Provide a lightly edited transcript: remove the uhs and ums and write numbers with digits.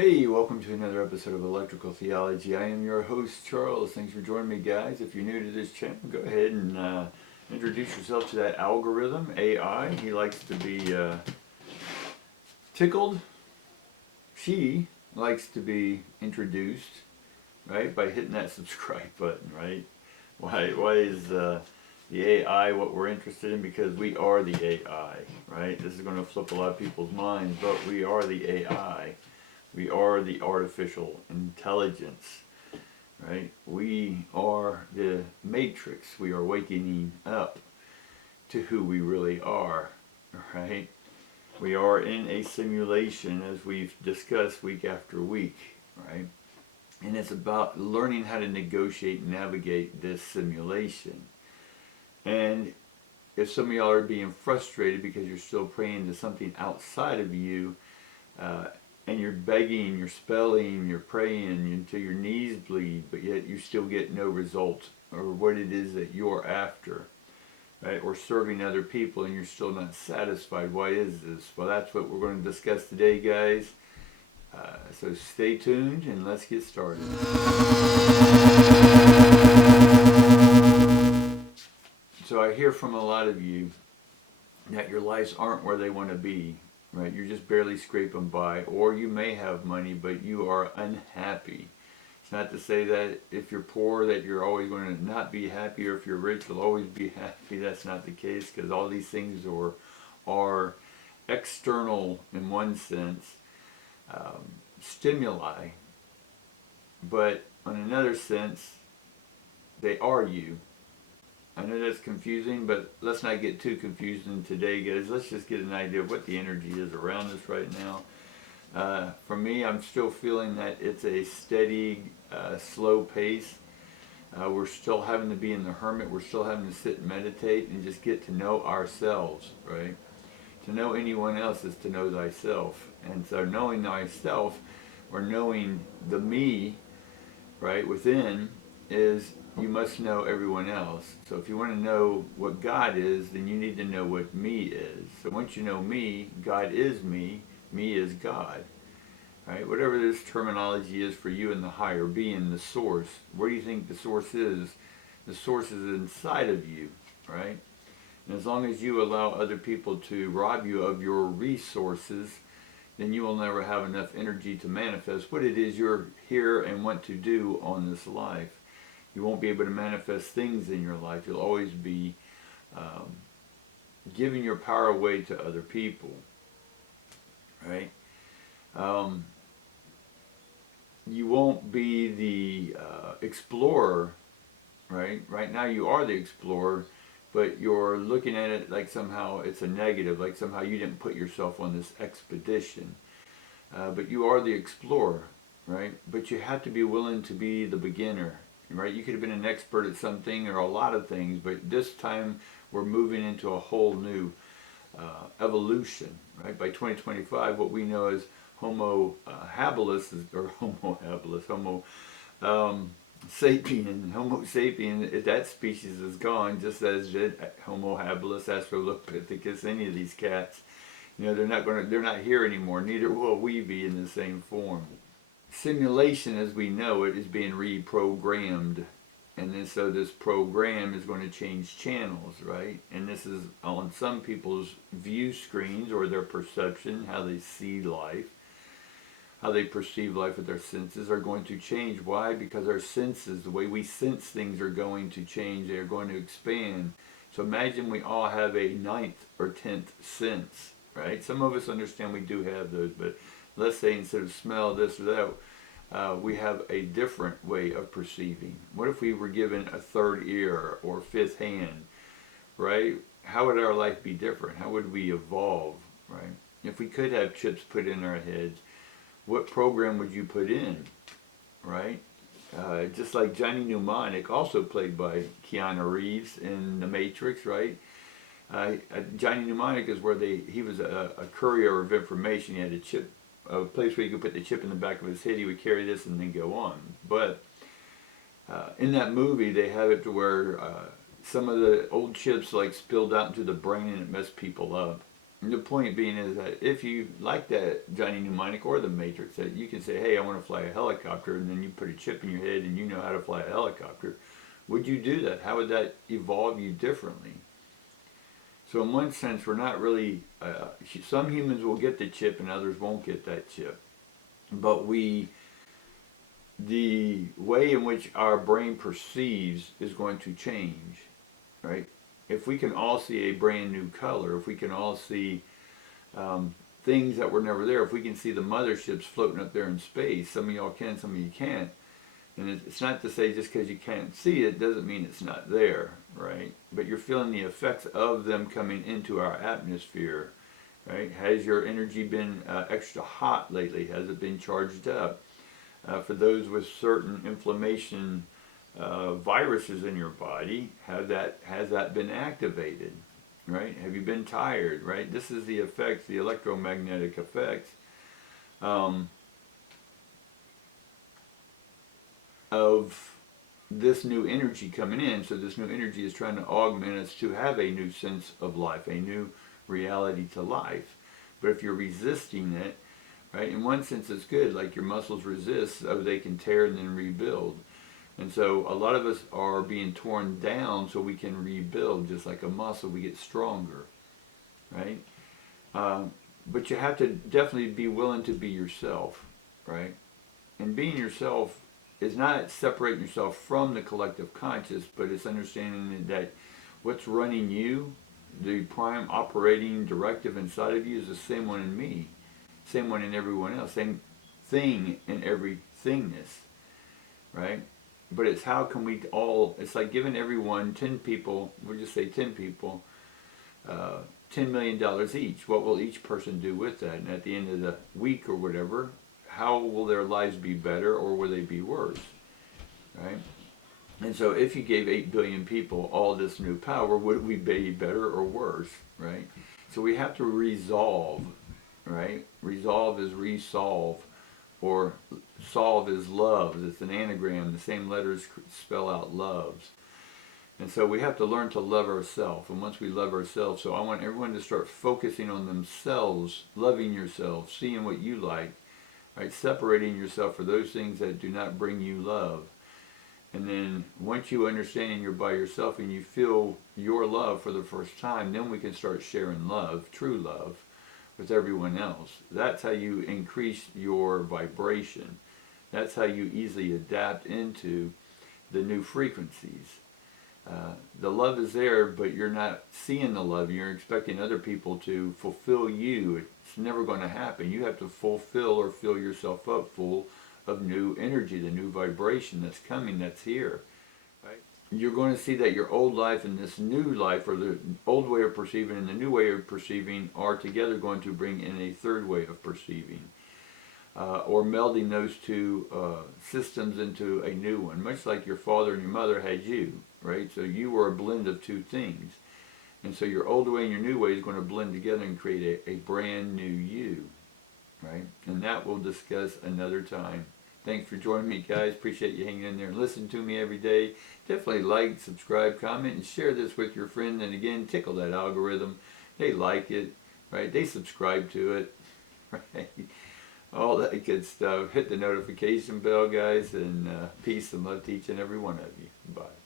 Hey, welcome to another episode of Electrical Theology. I am your host, Charles. Thanks for joining me, guys. If you're new to this channel, go ahead and introduce yourself to that algorithm, AI. He likes to be tickled. She likes to be introduced, right, by hitting that subscribe button, right? Why is the AI what we're interested in? Because we are the AI, right? This is going to flip a lot of people's minds, but we are the AI. We are the artificial intelligence, right? We are the matrix. We are waking up to who we really are, right? We are in a simulation, as we've discussed week after week, right? And it's about learning how to negotiate and navigate this simulation. And if some of y'all are being frustrated because you're still praying to something outside of you, and you're begging, you're spelling, you're praying until your knees bleed, but yet you still get no result, or what it is that you're after, right? Or serving other people and you're still not satisfied. Why is this? Well, that's what we're going to discuss today, guys. So stay tuned and let's get started. So I hear from a lot of you that your lives aren't where they want to be. Right, you're just barely scraping by, or you may have money, but you are unhappy. It's not to say that if you're poor that you're always going to not be happy, or if you're rich you'll always be happy. That's not the case, because all these things are external in one sense, stimuli, but in another sense, they are you. I know that's confusing, but let's not get too confusing today, guys. Let's just get an idea of what the energy is around us right now. For me, I'm still feeling that it's a steady, slow pace. We're still having to be in the hermit. We're still having to sit and meditate and just get to know ourselves, right? To know anyone else is to know thyself. And so knowing thyself, or knowing the me, right, within, is you must know everyone else. So if you want to know what God is, then you need to know what me is. So once you know me, God is me is God. Right? Whatever this terminology is for you in the higher being, the source. Where do you think the source is? The source is inside of you, right? And as long as you allow other people to rob you of your resources, then you will never have enough energy to manifest what it is you're here and want to do on this life. You won't be able to manifest things in your life. You'll always be giving your power away to other people, right? You won't be the explorer, right? Right now you are the explorer, but you're looking at it like somehow it's a negative, like somehow you didn't put yourself on this expedition. But you are the explorer, right? But you have to be willing to be the beginner. Right, you could have been an expert at something or a lot of things, but this time we're moving into a whole new evolution. Right, by 2025, what we know as Homo habilis, or Homo habilis, Homo sapien, Homo sapien, that species is gone, just as did Homo habilis, Australopithecus, any of these cats. You know, they're not here anymore. Neither will we be in the same form. Simulation as we know it is being reprogrammed, and then so this program is going to change channels, right? And this is on some people's view screens, or their perception, how they see life, how they perceive life with their senses are going to change. Why? Because our senses, the way we sense things, are going to change. They are going to expand. So imagine we all have a 9th or 10th sense, right? Some of us understand we do have those, but let's say instead of smell, this or that, we have a different way of perceiving. What if we were given a 3rd ear or 5th hand, right? How would our life be different? How would we evolve, right? If we could have chips put in our heads, what program would you put in, right? Just like Johnny Mnemonic, also played by Keanu Reeves in The Matrix, right? Johnny Mnemonic is where he was a courier of information. He had a place where you could put the chip in the back of his head. He would carry this and then go on. But in that movie, they have it to where some of the old chips like spilled out into the brain and it messed people up. The point being is that if you like that Johnny Mnemonic or the Matrix, that you can say, hey, I want to fly a helicopter, and then you put a chip in your head and you know how to fly a helicopter, would you do that? How would that evolve you differently? So in one sense, we're not really, some humans will get the chip and others won't get that chip. But the way in which our brain perceives is going to change, right? If we can all see a brand new color, if we can all see things that were never there, if we can see the motherships floating up there in space, some of y'all can, some of you can't. And it's not to say just because you can't see it doesn't mean it's not there, right? But you're feeling the effects of them coming into our atmosphere, right? Has your energy been extra hot lately? Has it been charged up? For those with certain inflammation viruses in your body, has that been activated, right? Have you been tired, right? This is the effects, the electromagnetic effects of this new energy coming in. So this new energy is trying to augment us to have a new sense of life, a new reality to life. But if you're resisting it, right, in one sense it's good, like your muscles resist so they can tear and then rebuild. And so a lot of us are being torn down so we can rebuild, just like a muscle, we get stronger, right? But you have to definitely be willing to be yourself, right? And being yourself is not separating yourself from the collective conscious, but it's understanding that what's running you, the prime operating directive inside of you, is the same one in me, same one in everyone else, same thing in everythingness, right? But it's how can we all, it's like giving everyone 10 people, we'll just say 10 people, $10 million each. What will each person do with that? And at the end of the week or whatever, how will their lives be better or will they be worse, right? And so if you gave 8 billion people all this new power, would we be better or worse, right? So we have to resolve, right? Resolve is resolve, or solve is love. It's an anagram. The same letters spell out loves. And so we have to learn to love ourselves. And once we love ourselves, so I want everyone to start focusing on themselves, loving yourself, seeing what you like, right? Separating yourself for those things that do not bring you love. And then once you understand you're by yourself and you feel your love for the first time, then we can start sharing love, true love, with everyone else. That's how you increase your vibration. That's how you easily adapt into the new frequencies. The love is there, but you're not seeing the love. You're expecting other people to fulfill you. It's never going to happen. You have to fulfill or fill yourself up full of new energy, the new vibration that's coming, that's here. Right? You're going to see that your old life and this new life, or the old way of perceiving and the new way of perceiving, are together going to bring in a third way of perceiving. Or melding those two systems into a new one, much like your father and your mother had you, right? So you were a blend of two things. And so your old way and your new way is going to blend together and create a brand new you, right? And that we'll discuss another time. Thanks for joining me, guys. Appreciate you hanging in there and listening to me every day. Definitely like, subscribe, comment, and share this with your friend. And again, tickle that algorithm. They like it, right? They subscribe to it, right? All that good stuff. Hit the notification bell, guys, and peace and love to each and every one of you. Bye.